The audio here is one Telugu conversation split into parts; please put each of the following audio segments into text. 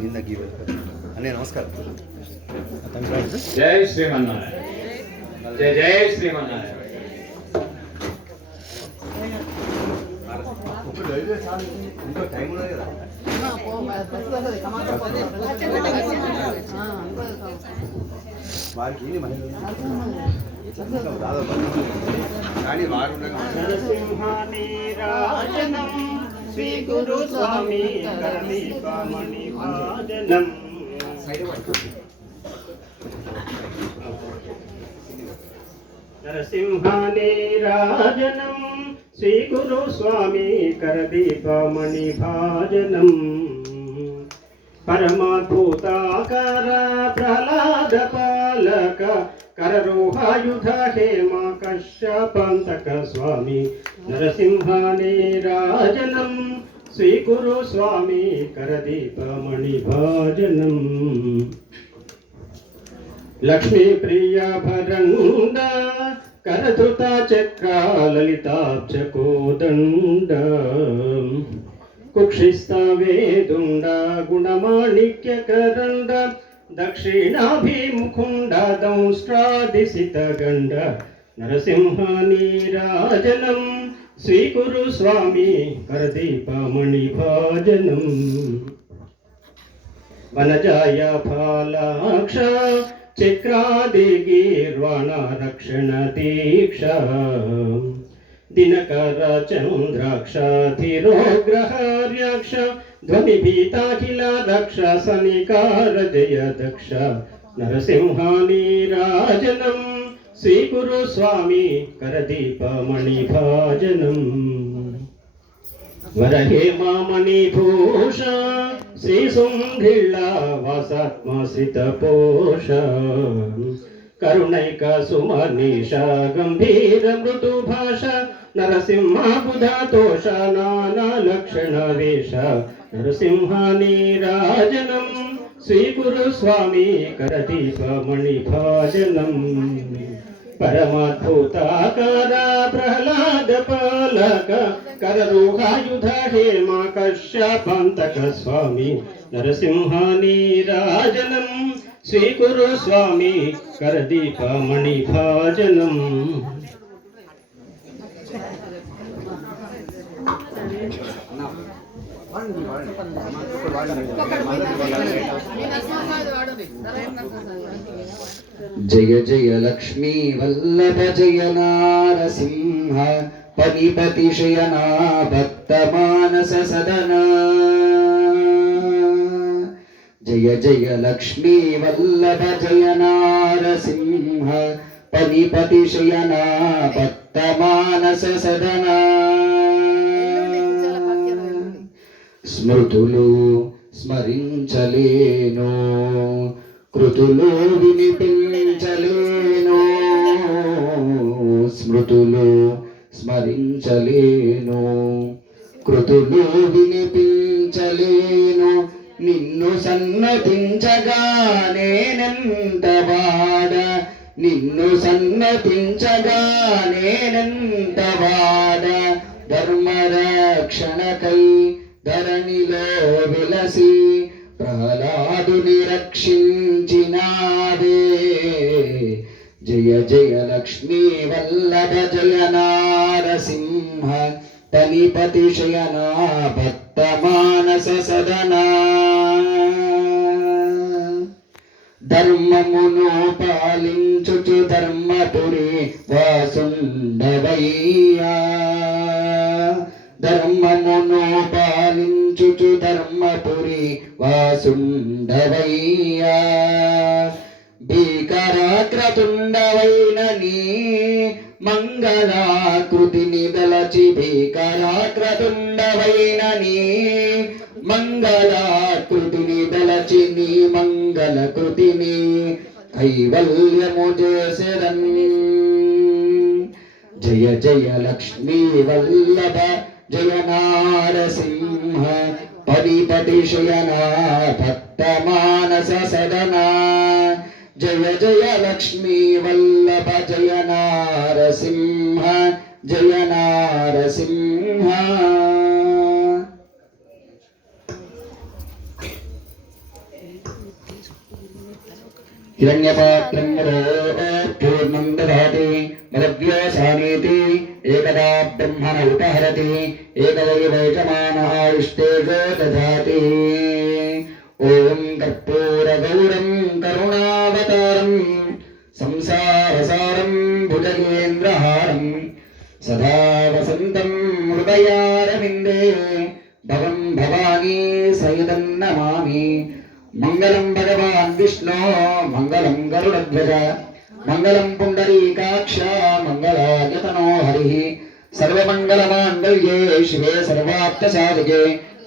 నిన్న గీవే అనే నమస్కారం. జై శ్రీమన్నారాయణ. జై జై శ్రీమన్నారాయణ. ఇంకా టైం ఉన్నది కదా. వారికి దాదాపు కానీ వారు శ్రీ గురు స్వామి కరదీపమణి భాజనం. నరసింహానీరాజనం శ్రీ గురు స్వామి కరదీపమణి భాజనం. పరమాద్భుతాకార ప్రహ్లాద పాలక కరరోహాయుధ హేమ కశ్యపాంతక స్వామి నరసింహానీరాజనం శ్రీ గురు స్వామి కరదీపమణి భాజనం. లక్ష్మీ ప్రియ భరండ కరధృత చక్ర లలితాబ్జ కోదండ కుక్షిస్త వేదుండ గుణమాణిక్య కరండ దక్షిణాభిముఖుండ దంష్ట్రాదిశిత గండ నరసింహానీరాజనం శ్రీ గురు స్వామి కరదీపమణి భాజనం. వనజాయ ఫాలాక్ష చక్రాదిగీర్వాణ రక్షణ దీక్ష దినకర చంద్రాక్ష ధీరోగ్రహార్యాక్ష ధ్వని భీతాఖిల దక్ష సనికార జయ దక్ష నరసింహానీరాజనం శ్రీ గురు స్వామి కరదీపమణి భాజనం. వరహేమామణి భూష శ్రీ సుంధిళ్ళ వాసాత్మశ్రిత పోష కరుణైక సుమనీష గంభీర మృదు భాష నరసింహ బుధతోష నానా లక్షణ వేష నరసింహానీరాజనం శ్రీ గురు స్వామి కరదీపమణి భాజనం. పరమాద్భుతాకార ప్రహ్లాద పాలక కరరోహాయుధ హేమ కశ్యపాంతక స్వామి నరసింహానీరాజనం శ్రీ గురు స్వామి కరదీపమణి భాజనం. జయ జయ లక్ష్మీ వల్లభ జయ నారసింహ పనిపతి శయనా భక్త మానస సదన. జయ జయ లక్ష్మీ వల్లభ జయ నారసింహ పనిపతి శయనా భక్త మానస సదన. స్మృతులు స్మరించలేను కృతులు వినిపించలేను. స్మృతులు స్మరించలేను కృతులు వినిపించలేను. నిన్ను సన్నతించగా నేనెంత వాడ నిన్ను సన్నతించగా నేనెంత వాడ ధర్మరక్షణకై ధరణిలో విలసి ప్రహ్లాదుని రక్షించినాదే. జయ జయ లక్ష్మీ వల్లభ జయ నారసింహ పనిపతి శయనా భక్త మానస సదనా. ధర్మమును పాలించుచు ధర్మపురి వాసుండవయ్యా. ధర్మమును పాలించుచు ధర్మపురి వాసుండవయ్యా. భీకరాక్రతుండవైన నీ మంగళాకృతిని దలచి భీకరాక్రతుండవైన నీ మంగళాకృతిని దలచి నీ మంగళకృతిని కైవల్యము చేసెదన్. జయ జయ లక్ష్మీ వల్లభ జయ నారసింహ పనిపతి శయనా భక్త మానస సదనా. జయ జయ లక్ష్మీ వల్లభ జయ నారసింహ జయ నారసింహ हिरण्यपात्रं पूर्णं ददाति मदव्यसानीति एकदा ब्रह्मण उपहरति एकदैवैषमानः इष्टेजो ददाति ॐ कर्पूरगौरं करुणावतारं संसारसारं भुजगेन्द्रहारं सदा वसन्तं हृदयारविन्दे भवं भवानी सहितं नमामि मंगलम भगवान विष्णु मंगलम गरुड़ध्वज मंगलम पुंडरीकाक्ष मंगलायतनो हरिः सर्वमंगलमांगल्ये शिवे सर्वार्थसाधके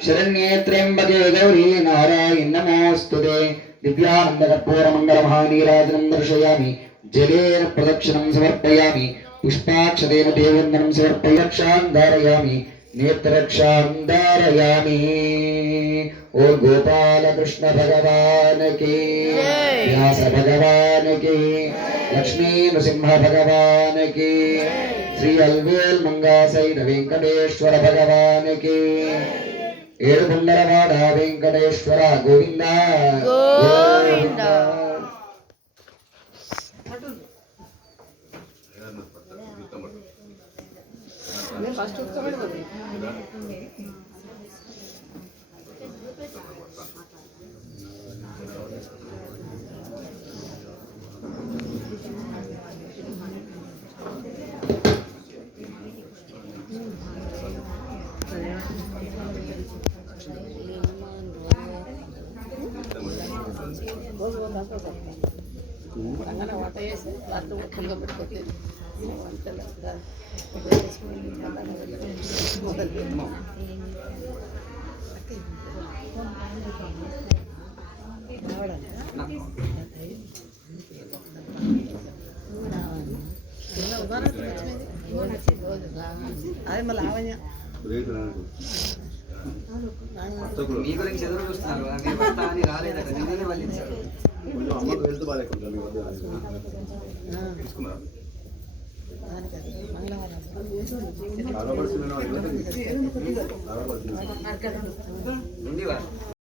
शरण्ये त्र्यंबके गौरी नारायणी नमोस्तुते दिव्यानंद कर्पूर मंगल महानीराजनं दर्शयामि जलेन प्रदक्षिणं समर्पयामि पुष्पाक्षतेन देववन्दनं समर्पयामि रक्षां धारयामि नेत्ररक्षां धारयामि और गोपाल कृष्ण भगवान की व्यास भगवान की लक्ष्मी नृसिंह भगवान की श्री अलवेल मंगा सहित वेंकटेश्वर भगवान की ఏడుకొండలవాడ వెంకటేశ్వర గోవింద గోవింద అంగన వంట చేసి వాటితో పులుగా పెట్టుకోతే వంటలు అదే మళ్ళీ ఆవయ్య మీ గురించి ఎదురు చూస్తున్నారు మీరు వస్తా అని రాలేదట నిన్ననే వాళ్ళు ఇచ్చారు కొంచెం అమ్మకు వెళ్తూ బాగా కొంచెం మీ వద్ద తీసుకున్నారా మంగళవారం నాగపడిన నుండి వారు